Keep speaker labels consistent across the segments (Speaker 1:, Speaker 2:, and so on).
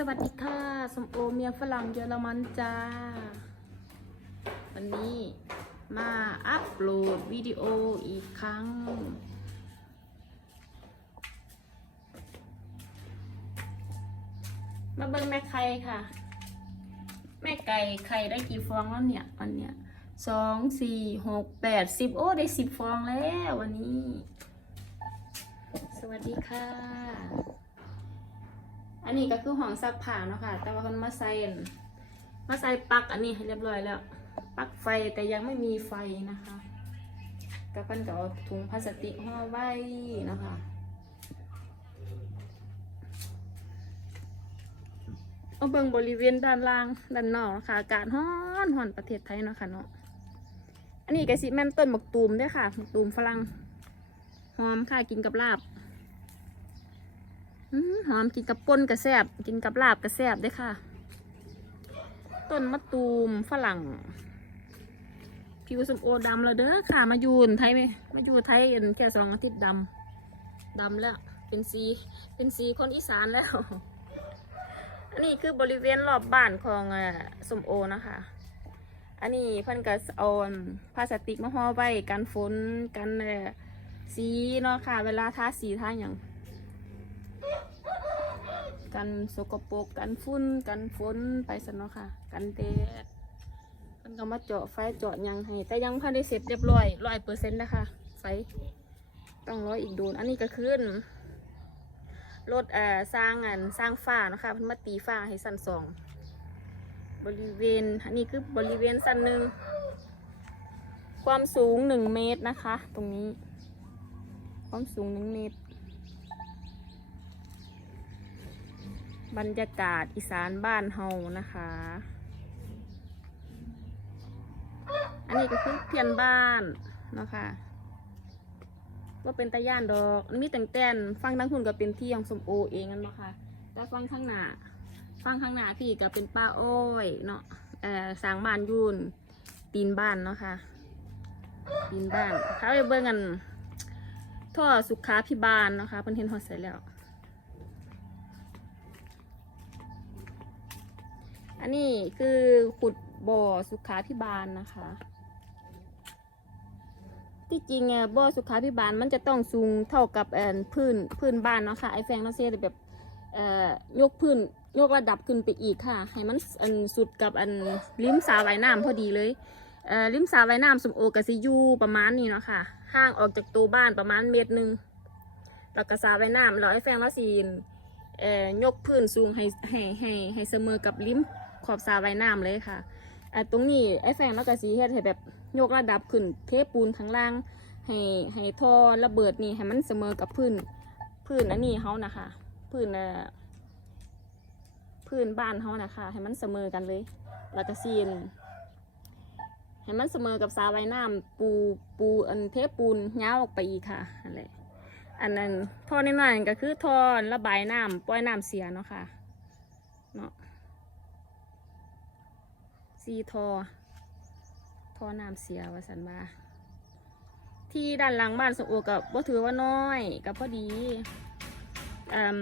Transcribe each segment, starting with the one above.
Speaker 1: สวัสดีค่ะสมโอเมียฝรั่งเยอรมันจ้า วันนี้มาอัปโหลดวิดีโออีกครั้ง มาเบิ่งแม่ไข่ค่ะ แม่ไก่ไข่ได้กี่ฟองแล้วเนี่ยวันเนี้ยสองสี่หกแปดสิบโอ้ได้สิบฟองแล้ววันนี้ สวัสดีค่ะ อันนี้ก็คือห้องซักผ้าเนาะค่ะ แต่ว่าคนมาใส่มาใส่ปลั๊กอันนี้ให้เรียบร้อยแล้วปลั๊กไฟแต่ยังไม่มีไฟนะคะก็เพิ่นก็เอาถุงพลาสติกห่อไว้นะคะเอาเบิ่งบริเวณด้านล่างด้านนอกนะคะอากาศร้อนร้อนประเทศไทยเนาะค่ะเนาะอันนี้ก็สิแม่นต้นหมกตูมด้วยค่ะหมกตูมฝรั่งหอมค่ะกินกับลาบ หอมกินกับป่นกระแซบกินกับลาบกระแซบด้วยค่ะ ต้นมะตูมฝรั่งผิวสมโอดำแล้วเด้อค่ะ มายู่ไทยไหมมายูไทยเอ็นแค่สองอาทิตย์ดำดำแล้ว เป็นสีเป็นสีคนอีสานแล้ว อันนี้คือบริเวณรอบบ้านของสมโอนะคะ อันนี้เพิ่นก็เอาพลาสติกมาห่อไว้กันฝนกันสีเนาะค่ะ เวลาทาสีทาอย่าง กันสกปรกกันฝุ่นกันฝนไปซะเนาะค่ะ กันแดดมันก็มาเจาะไฟเจาะยังให้ แต่ยังพันได้เสร็จเรียบร้อยร้อยเปอร์เซ็นต์นะคะไฟต้องร้อยอีกโดนอันนี้ก็ขึ้นรถเอ่อสร้างอันสร้างฝ้านะคะเพิ่นมาตีฝ้าให้สั้นสองบริเวณอันนี้คือบริเวณสั้นหนึ่งความสูงหนึ่งเมตรนะคะ ตรงนี้ ความสูงหนึ่งเมตร บรรยากาศอีสานบ้านเฮานะคะ อันนี้ก็คือเพียนบ้านเนาะคะว่าเป็นตะย่านดอกมันมีแต่งแต่นฟังทั้งคุณก็เป็นที่ของสมโอเองกันเนาะค่ะแต่ฟังข้างหน้าฟังข้างหน้าพี่ก็เป็นป้าอ้อยเนาะเอ่อสางบ้านยูนตีนบ้านเนาะค่ะตีนบ้านเขาไปเบิ่งกันท่อสุขาพิบาลเนาะค่ะเพิ่นเห็นฮอดเสร็จแล้ว อันนี้คือขุดบ่อสุขาพิบาลนะคะ ที่จริงอะบ่อสุขาพิบาลมันจะต้องสูงเท่ากับเอ่อพื้นพื้นบ้านเนาะค่ะไอแฟงเราเสียแบบเอ่อยกพื้นยกระดับขึ้นไปอีกค่ะ ให้มันอันสุดกับอันริมสาว่ายน้ำพอดีเลยเอ่อริมสาว่ายน้ำสมโอกสิยูประมาณนี้เนาะค่ะห่างออกจากตัวบ้านประมาณเมตรหนึ่งแล้วก็สาว่ายน้ำแล้วไอแฟงเราสีเอ่อยกพื้นสูงให้ให้ให้ให้เสมอกับริม ขอบสระว่ายน้ำเลยค่ะอ่าตรงนี้ไอ้แฟนแล้วก็สีเฮ็ดให้แบบยกระดับขึ้น เทปูนข้างล่าง ให้ให้ท่อระเบิดนี่ให้มันเสมอกับพื้นพื้นอันนี้เขานะคะพื้นเอ่อพื้นบ้านเขานะคะ ให้มันเสมอกันเลย แล้วก็ซีนให้มันเสมอกับสระว่ายน้ำปูปูอันเทปูนยาออกไปอีกค่ะอันแหละอันนั้นท่อนิดหน่อยก็คือท่อระบายน้ำปล่อยน้ำเสียเนาะค่ะเนาะ ซีทอทอน้ำเสียวสันบาที่ด้านหลังบ้านสมโอกับบ่ถือว่าน้อยกับพอดีอืม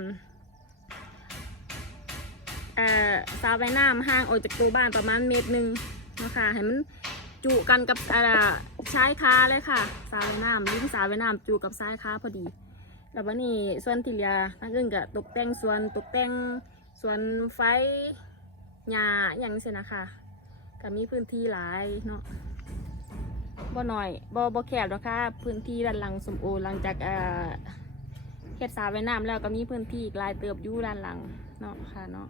Speaker 1: เอ่อสาวใบน้ำห่างออกจากตัวบ้านประมาณเมตรหนึ่งนะคะให้มันจุกันกับอ่าชายคาเลยค่ะสาวใบน้ำลิ้นสาวใบน้ำจุกับชายค้าพอดี แล้ววันนี้ส่วนที่เหลือทั้งอื่นก็ตกแต่งส่วนตกแต่งส่วนไฟหญ้าอย่างนี้นะคะ ก็มีพื้นที่หลายเนาะบ่หน่อยบ่บ่แคบหรอกค่ะพื้นที่ด้านหลังสมโอหลังจากเอ่อเฮดสระว่ายน้ำแล้วก็มีพื้นที่อีกหลายเติบอยู่ด้านหลังเนาะค่ะเนาะ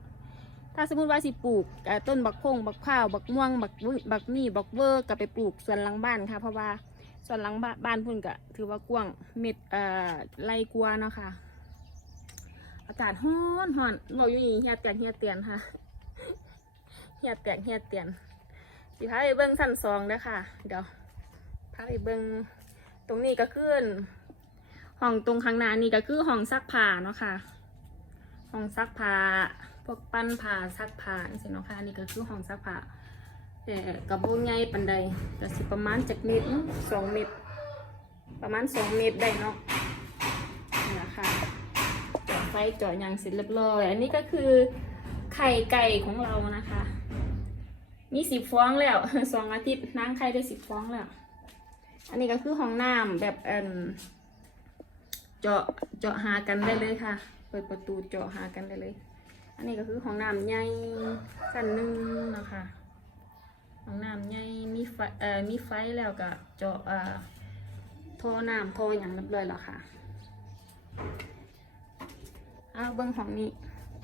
Speaker 1: ถ้าสมมติว่าสิปลูกต้นบักพงบักพร้าวบักม่วงบักบักมี่บักเวอร์ก็ไปปลูกสวนหลังบ้านค่ะ เพราะว่าสวนหลังบ้านพุ่นก็ถือว่ากว้างเม็ดเอ่อไรกว่าเนาะค่ะ อากาศร้อนร้อนบอกอยู่นี่เฮียเตียนเฮียเตียนค่ะเฮียแตกเฮียเตียน สิพาไปเบิ้งสั้นสองเด้อค่ะ เดี๋ยวพาไปเบิ้งตรงนี้ก็ขึ้นห้องตรงข้างหน้านี่ก็คือห้องซักผ้าเนาะค่ะห้องซักผ้าพวกปั้นผ้าซักผ้านี่สิเนาะค่ะนี่ก็คือห้องซักผ้าแต่กับโบใหญ่ปันใดก็สิประมาณจากเมตรสองเมตร ประมาณสองเมตรได้เนาะนี่แหละค่ะจาะไฟจาะหยางเสร็จเรียบร้อย อันนี้ก็คือไข่ไก่ของเรานะคะ มีสิบฟองแล้วสองอาทิตย์นางไข่ได้สิบฟองแล้ว อันนี้ก็คือห้องน้ำแบบเอ่มเจาะเจาะหากันได้เลยค่ะ เปิดประตูเจาะหากันได้เลย อันนี้ก็คือห้องน้ำใหญ่สั้นหนึ่งนะคะห้องน้ำใหญ่มีไฟเอ่อมีไฟแล้วก็เจาะเอ่อท่อน้ำท่ออย่างเรียบร้อยแล้วค่ะเอาเบิ้งห้องนี้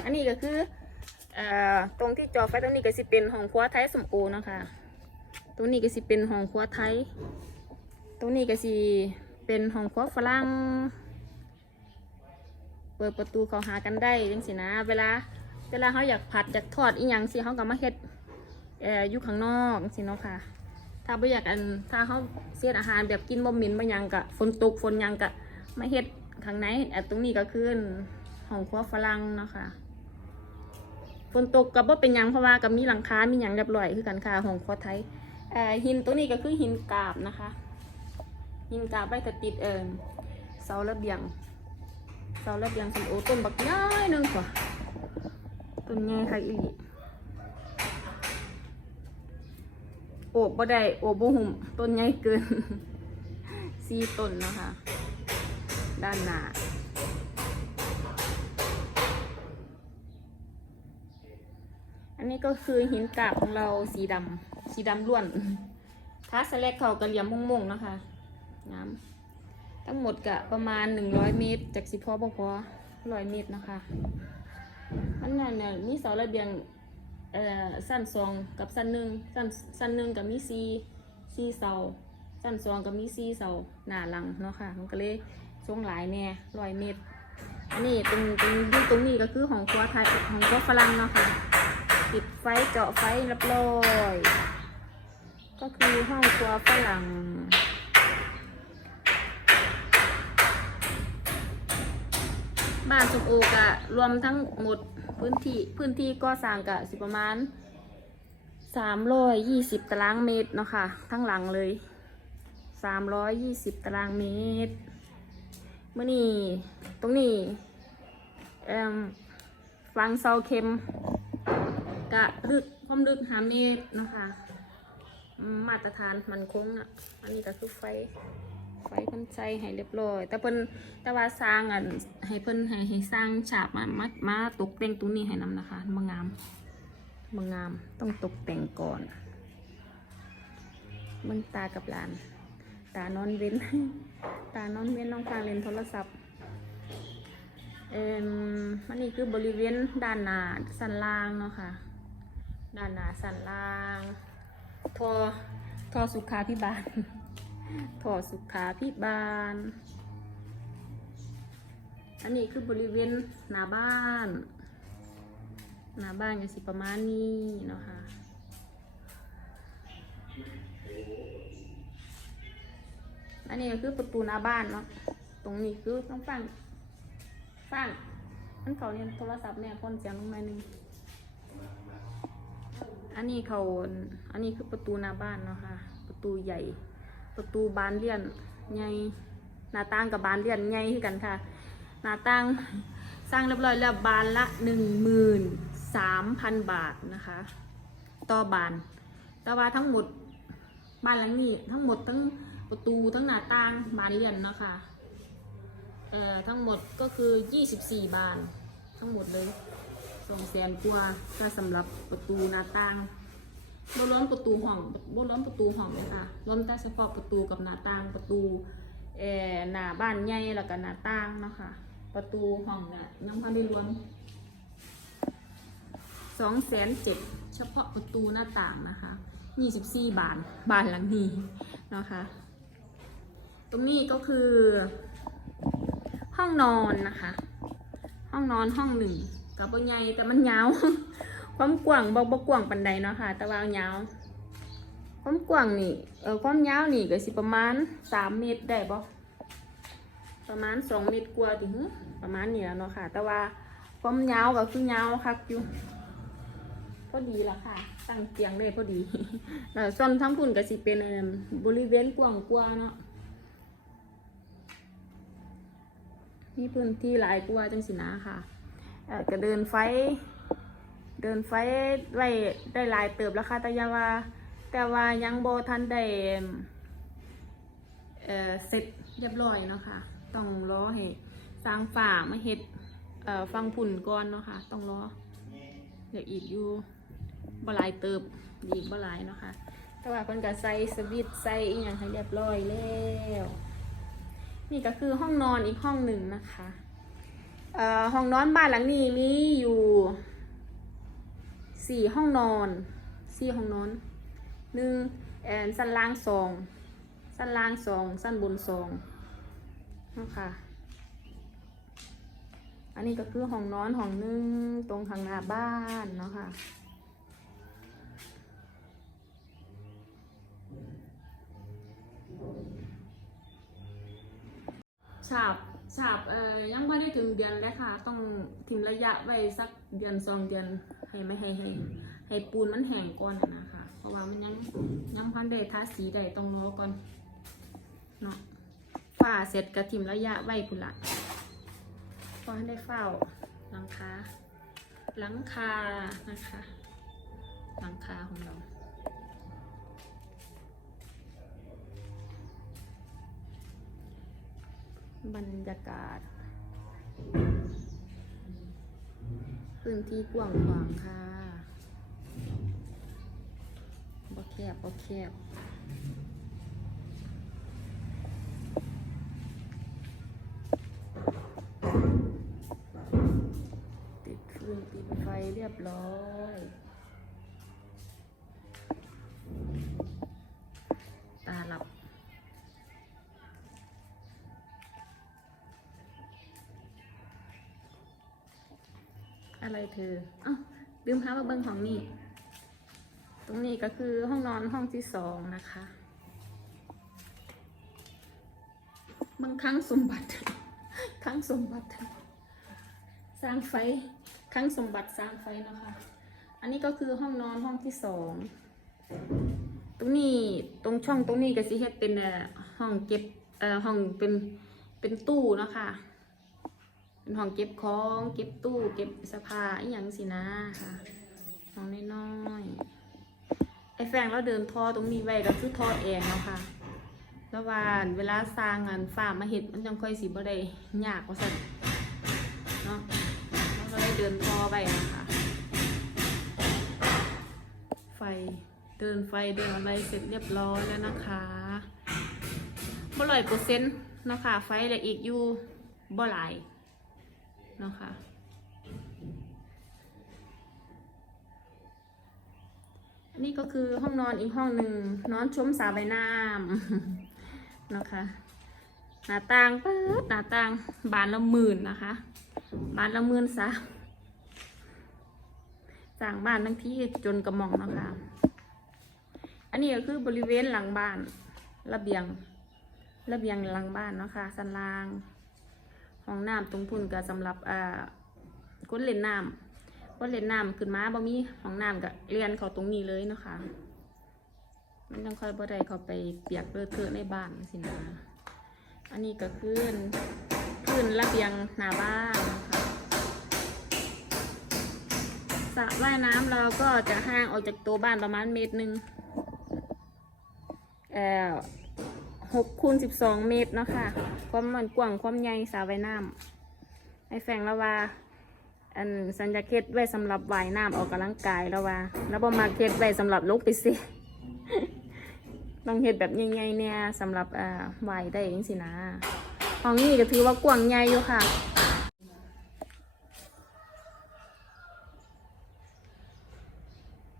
Speaker 1: อันนี้ก็คือ ตรงที่จาะไฟตรงนี้ก็สิเป็นห้องครัวไทยสมโอนะคะ ตรงนี้ก็สิเป็นห้องครัวไทย ตรงนี้ก็สิเป็นห้องครัวฝรั่ง เปิดประตูเขาหากันได้จังสินะ เวลา เวลาเขาอยากผัดอยากทอดอีหยังสิเขาก็มาเฮ็ดอยู่ข้างนอกสิเนาะค่ะ ถ้าบ่อยากอัน ถ้าเขาเสียอาหารแบบกินบ่เหม็นบ่หยังกะฝนตกฝนหยังกะมาเฮ็ดข้างในอะตรงนี้ก็คือห้องครัวฝรั่งเนาะค่ะ ฝนตกกับว่าเป็นยังเพราะว่ากับมีหลังคา มีหยังเรียบร้อยคือกันค่ะของคอไทยเหินตัวนี้ก็คือหินกาบนะคะ หินกาบไว้แต่ติดเอิมเสาระเบียง เสาระเบียงสันโอต้นบักย้ายนึงกว่าต้นใหญ่ค่ะอีหลีโอบบ่ได้โอบบ่หุ่มต้นใหญ่เกินสี่ต้นนะคะ ด้านหน้า นี้ก็คือหินกาบของเราสีดำสีดำล้วนท้าสแลกเขากระเหลี่ยมม่งๆนะคะน้ำทั้งหมดกะประมาณ100เมตร จากสิพอบ่พอร้อยเมตรนะคะอันนั้นเนี่ยมีเสาระเบียงเอ่อสั้นสองกับสั้นหนึ่งสั้นสั้นหนึ่งกับมีซีซีเสาสั้นสองกับมีซีเสาหน้าหลังเนาะค่ะมันก็เลยทรงหลายแน่ร้อยเมตรอันนี้ตรงตรงที่ตรงนี้ก็คือของครัวไทยของครัวฝรั่งเนาะค่ะ ปิดไฟเจาะไฟรียบร้อย ก็คือห้องครัวฝรั่งบ้านสมโอกะรวมทั้งหมดพื้นที่พื้นที่ก็สร้างกะสิประมาณสามร้อยยี่สิบตารางเมตรเนาะค่ะทั้งหลังเลยสามร้อยยี่สิบตารางเมตรเมื่อนี้ตรงนี้ฟังเซาเข็ม กะลึกความลึกหามเมตรนะคะ มาตรฐานมันคงอะอันนี้ก็คือไฟไฟเพิ่นใช้ให้เรียบร้อย แต่เพิ่นแต่ว่าสร้างอะให้เพิ่นให้ให้สร้างฉาบมามามาตกแต่งตรงนี้ให้นำนะคะมางามมางามต้องตกแต่งก่อนเบิ่งตากับหลาน ตานอนเว้น ตานอนเว้นน้องฟางเล่นโทรศัพท์เอ่มอันนี้คือบริเวณด้านหน้าสันล่างเนาะค่ะ ด้านหน้าสันล่างทอทอสุขาพิบาลทอสุขาพิบาล อันนี้คือบริเวณหน้าบ้านหน้าบ้านก็สิประมาณนี้เนาะค่ะอันนี้ก็คือประตูหน้าบ้านเนาะตรงนี้คือต้องฟังฟังมันเขาเนี่ยโทรศัพท์เนี่ยพ่นเสียงลงมาหนึ่ง อันนี้เขาอันนี้คือประตูหน้าบ้านเนาะค่ะ ประตูใหญ่ ประตูบานเลี่ยนใหญ่หน้าต่างกับบานเลี่ยนใหญ่คือกันค่ะ หน้าต่างสร้างเรียบร้อยแล้วบานละหนึ่งหมื่นสามพันบาทนะคะ ต่อบาน แต่ว่าทั้งหมดบ้านหลังนี้ทั้งหมดทั้งประตูทั้งหน้าต่างบานเลี่ยนเนาะค่ะเอ่อทั้งหมดก็คือ24บานทั้งหมดเลย สองแสนกว่าถ้าสำหรับประตูหน้าต่างบ่ล้อมประตูห้องบ่ล้อมประตูห้องเลยค่ะล้อมแต่เฉพาะประตูกับหน้าต่างประตูเอ่อหน้าบ้านใหญ่แล้วก็หน้าต่างเนาะค่ะ ประตูห้องเนี่ยยังพันได้รวมสองแสนเจ็ดเฉพาะประตูหน้าต่างนะคะ24บสี่บานบานหลังนี้เนาะคะตรงนี้ก็คือ ห้องนอนนะคะ ห้องนอนห้องหนึ่ง กับบ่ใหญ่แต่มันยาว ความกว้างบ่บ่กว้างปานใดเนาะค่ะ แต่ว่ายาว ความกว้างนี่เออความยาวนี่ก็สิประมาณสามเมตรได้บ่ประมาณสองเมตรกว่าถึงประมาณนี้แล้วเนาะค่ะ แต่ว่าความยาวก็คือยาวคักอยู่พอดีละค่ะ ตั้งเตียงได้พอดีแล้วส่วนทั้งพุ่นก็สิเป็นบริเวณกว้างกว่าเนาะมีพื้นที่หลายกว่าจังสินะค่ะ ก็เดินไฟ เดินไฟไว้ได้หลายเติบแล้วค่ะแต่อยาว่า แต่ว่ายังโบทันได้เเสร็จเรียบร้อยเนาะค่ะ ต้องรอให้สร้างฝ่ามาเฮ็ดฟังผุ่นก่อนเนาะค่ะ ต้องรอเดี๋ยวอีกอยู่บลายเติบอีกบลายเนาะค่ะแต่ว่าเพิ่นก็ใส่สวิตช์ใส่อีหยังให้เรียบร้อยแล้ว นี่ก็คือห้องนอนอีกห้องหนึ่งนะคะ ห้องนอนบ้านหลังนี้มีอยู่สี่ห้องนอนสี่ห้องนอนหนึ่งแอนสั้นล่างสองสั้นล่างสองสั้นบนสองนะคะอันนี้ก็คือห้องนอนห้องหนึ่งตรงข้างหน้าบ้านเนาะค่ะฉาบ ฉาบเอ่ยยังไม่ได้ถึงเดือนเลยค่ะ ต้องทิ้งระยะไว้สักเดือนสองเดือนให้ไม่ให้ให้ให้ปูนมันแห้งก่อนอะนะคะ เพราะว่ามันยังยังพันได้ทาสีได้ต้องรอก่อนเนาะฝ้าเสร็จกระทิมระยะไว้พุ่นละพอให้ได้เฝ้าหลังคาหลังคานะคะ หลังคาของเรา บรรยากาศ พื้นที่กว้างขวางค่ะบ่แคบบ่แคบติดฟืนติดไฟเรียบร้อย อะไรเธออ้าวลืมพามาเบิ้งของนี่ ตรงนี้ก็คือห้องนอนห้องที่สองนะคะบางครั้งสมบัติครั้งสมบัติ สร้างไฟครั้งสมบัติสร้างไฟนะคะ อันนี้ก็คือห้องนอนห้องที่สองตรงนี้ตรงช่องตรงนี้ก็สิเฮ็ดเป็นห้องเก็บเอ่อห้องเป็นเป็นตู้นะคะ เป็นห้องเก็บของเก็บตู้เก็บเสภาอีหยังสินะค่ะห้องน้อยๆไอ้แฟงเราเดินท่อตรงนี้ไว้ก็คือท่อแอร์เนาะค่ะแล้วว่าเวลาสร้างงานฝ้ามาเห็ดมันจังค่อยสิบ่ได้ยากว่าซั่นเนาะเราก็เลยเดินท่อไว้นะคะไฟเดินไฟเดินอะไรเสร็จเรียบร้อยแล้วนะคะบ่ร้อยเปอร์เซ็นต์เนาะคะไฟเลืออีกอยู่บ่หลาย เนาะคะอันนี้ก็คือห้องนอนอีกห้องหนึ่งนอนชมสระว่ายน้ำนะคะหน้าต่างเปิดหน้าต่างบานละหมื่นนะคะบานละหมื่นสามสั่งบ้านทั้งที่จนกระหม่อมนะคะ อันนี้ก็คือบริเวณหลังบ้านระเบียงระเบียงหลังบ้านเนาะคะสันลาง ห้องน้ำตรงพุ่นก็สำหรับอ่าคนเล่นน้ำคนเล่นน้ำขึ้นมาบ่มีห้องน้ำก็เรียนเขาตรงนี้เลยเนาะคะมันต้องค่อยบ่ได้เขาไปเปียกเลอะเทอะในบ้านสินะอันนี้ก็ขึ้นขึ้นระเบียงหน้าบ้านนะคะสระว่ายน้ำเราก็จะห่างออกจากตัวบ้านประมาณเมตรหนึ่งเอ่อ หกคูณสิบสองเมตรเนาะค่ะ ความมันกว้างความใหญ่สระว่ายน้ำไอ้แฝงล้วว่าอันสัญญาเคสไว้สำหรับว่ายน้ำออกกำลังกายแล้วว่า แล้วบอมาเคสไว้สำหรับลงไปสิต้องเฮ็ดแบบใหญ่ๆเนี่ยสำหรับอ่าว่ายได้เองสินะห้องนี้ก็ถือว่ากว้างใหญ่อยู่ค่ะ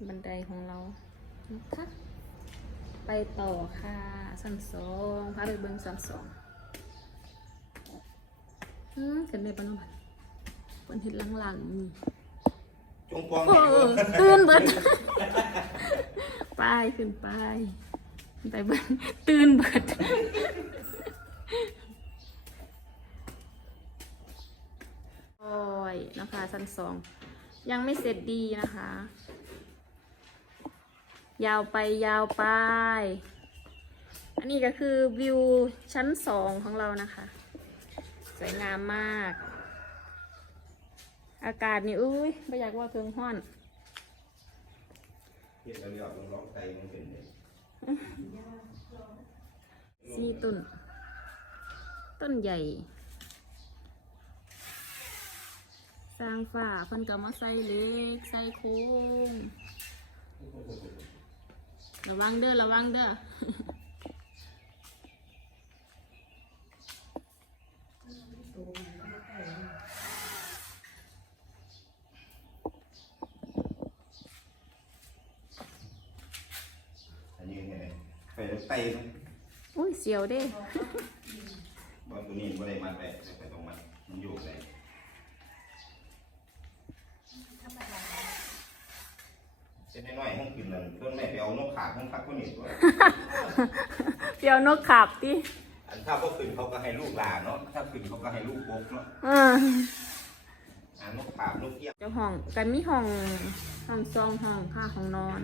Speaker 1: บันไดของเรานะคะ ไปต่อค่ะสันสองพาไปเบิ้งสันสองอืมกันได้ปะน้องบัดคนเห็นหลังๆนี่
Speaker 2: จงปอง
Speaker 1: โอ้
Speaker 2: เห็นบ่
Speaker 1: ตื่นเบิดไปขึ้นไปไปเบิ้งตื่นเบิดโอ้ยนะคะสันสองยังไม่เสร็จดีนะคะ ยาวไปยาวไป อันนี้ก็คือวิวชั้นสองของเรานะคะ สวยงามมาก อากาศนี่อุ้ยไม่อยากว่าเพิงห้อน
Speaker 2: เฮ็ดแล้วเรียกมันร้องไตมันเป็นเลย
Speaker 1: สี่ต้นต้นใหญ่สร้างฝ้าเพิ่นก็มาใส่เหล็กใส่โค้ง ระวังเด้อระวังเด้อ
Speaker 2: อันนี้ไงไปแล้วไตมัน
Speaker 1: อุ้ยเสียวเด้
Speaker 2: บางตัวนี้บ่ได้มัดไปไปตรงมันมันอยู่ไหน เส้นน้อยๆห้องกินนั่นเพิ่นไม่ไปเอานกขาดห้องพักคนนี้ตัว
Speaker 1: เปียวนกขับติ
Speaker 2: อันถ้าพวกขึ้นเขาก็ให้ลูกหลานเนาะถ้าขึ้นเขาก็ให้ลูกปกเนาะ
Speaker 1: เออ
Speaker 2: อ่านกขาบนกเอี้ยง
Speaker 1: เจ้าห้องกันมีห้องห้องสองห้องค่ะห้องนอน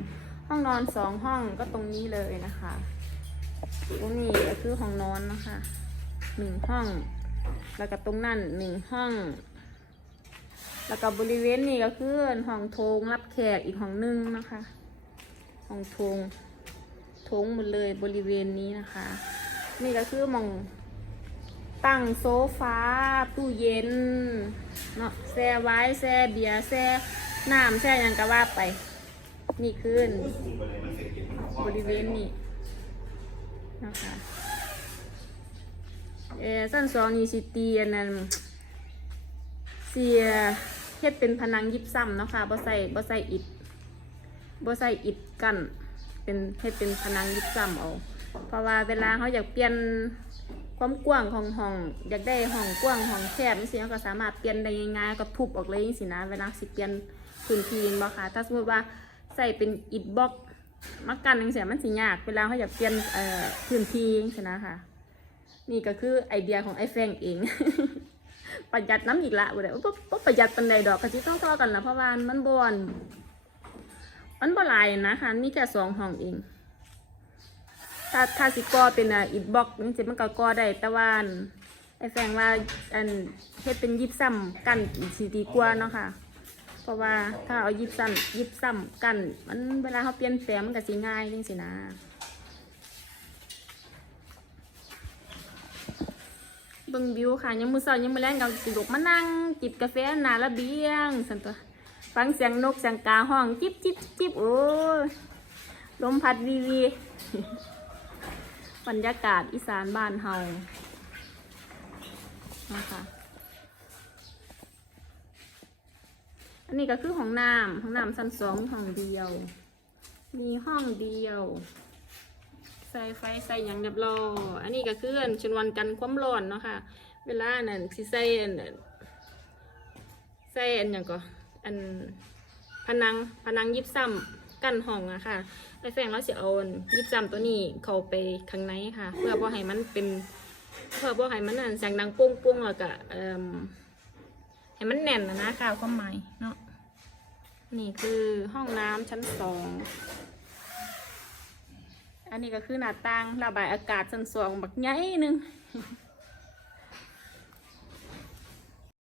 Speaker 1: ห้องนอนสองห้องก็ตรงนี้เลยนะคะตรงนี้ก็คือห้องนอนนะคะหนึ่งห้อง แล้วก็ตรงนั้นหนึ่งห้อง แล้วก็บริเวณนี้ก็คือห้องโถงรับแขกอีกห้องหนึงนะคะห้องโถงโถงหมดเลยบริเวณนี้นะคะ นี่ก็คือมองตั้งโซฟาตู้เย็นเนาะแช่ไว้แช่เบียร์แช่น้ำแช่ยังก็ว่าไป นี่คือ
Speaker 2: สูงไปเลยมัน
Speaker 1: บริเวณนี้นะคะเออสั้นสองนี่สิตีอันนั้นเสีย เฮ็ดเป็นผนังยิบซ้ำเนาะค่ะบ่ใส่บ่ใส่อิฐบ่ใส่อิฐกั้นเป็นเฮ็ดเป็นผนังยิบซ้ำเอาเพราะว่าเวลาเขาอยากเปลี่ยนความกว้างของห้อง อยากได้ห้องกว้างห้องแคบนี่สิเขาก็สามารถเปลี่ยนได้ง่ายๆก็ทุบออกเลยจังซี่นะเวลาสิเปลี่ยนพื้นที่บ่ค่ะถ้าสมมติว่าใส่เป็นอิฐบล็อกมากันจังซี่มันสิยากเวลาเขาอยากเปลี่ยนเอ่อพื้นที่จังซี่นะค่ะ นี่ก็คือไอเดียของไอ้แฟงเอง ประหยัดน้ำอีกละบ่ได้บ่บ่ประหยัดปานใดดอกก็สิต้องๆกันละเพราะว่ามันบ่อนมันบ่หลายนะคะมีแค่สองห้องเอง ถ้าถ้าสิก่อเป็นอะอิฐบล็อกนี่สิมันก็ก่อได้แต่ว่าอันไอ้แฟงว่าอันเฮ็ดเป็นยิบซ้ำกันสิดีกว่าเนาะค่ะ เพราะว่าถ้าเอายิบซ้ำยิบซ้ำกัน มันเวลาเขาเปลี่ยนแปลงมันก็สิง่ายจังสินะ เบิ่งวิวค่ะยังมือเช้ายังมือแลงก็สิลุกมานั่งจิบกาแฟหน้าระเบียงซั่นตัวฟังเสียงนกเสียงกาห้องจิบจิบจิบโอ้ลมพัดวีวีบรรยากาศอีสานบ้านเฮานะคะอันนี้ก็คือห้องน้ำห้องน้ำชั้นสองห้องเดียว มีห้องเดียว ส่ไฟใส่หยังเรียบร้อยอันนี้ก็คืออันชนวนกันความร้อนเนาะค่ะ เวลานั่นสิใส่อันใส่อันหยังก็อันผนังผนังยิบซ้ำกั้นห้องอะค่ะไอแฟงเราสิเอาอันยิบซ้ำตัวนี้เข้าไปข้างในค่ะ เพื่อบ่ให้มันเป็นเพื่อบ่ให้มันนั่นเสียงดังโป้งๆแล้วก็เอ่มให้มันแน่นนะนะค่ะความหมายเนาะนี่คือห้องน้ำชั้นสอง อันนี้ก็คือหน้าต่างระบายอากาศสันสวงบักใหญ่หนึง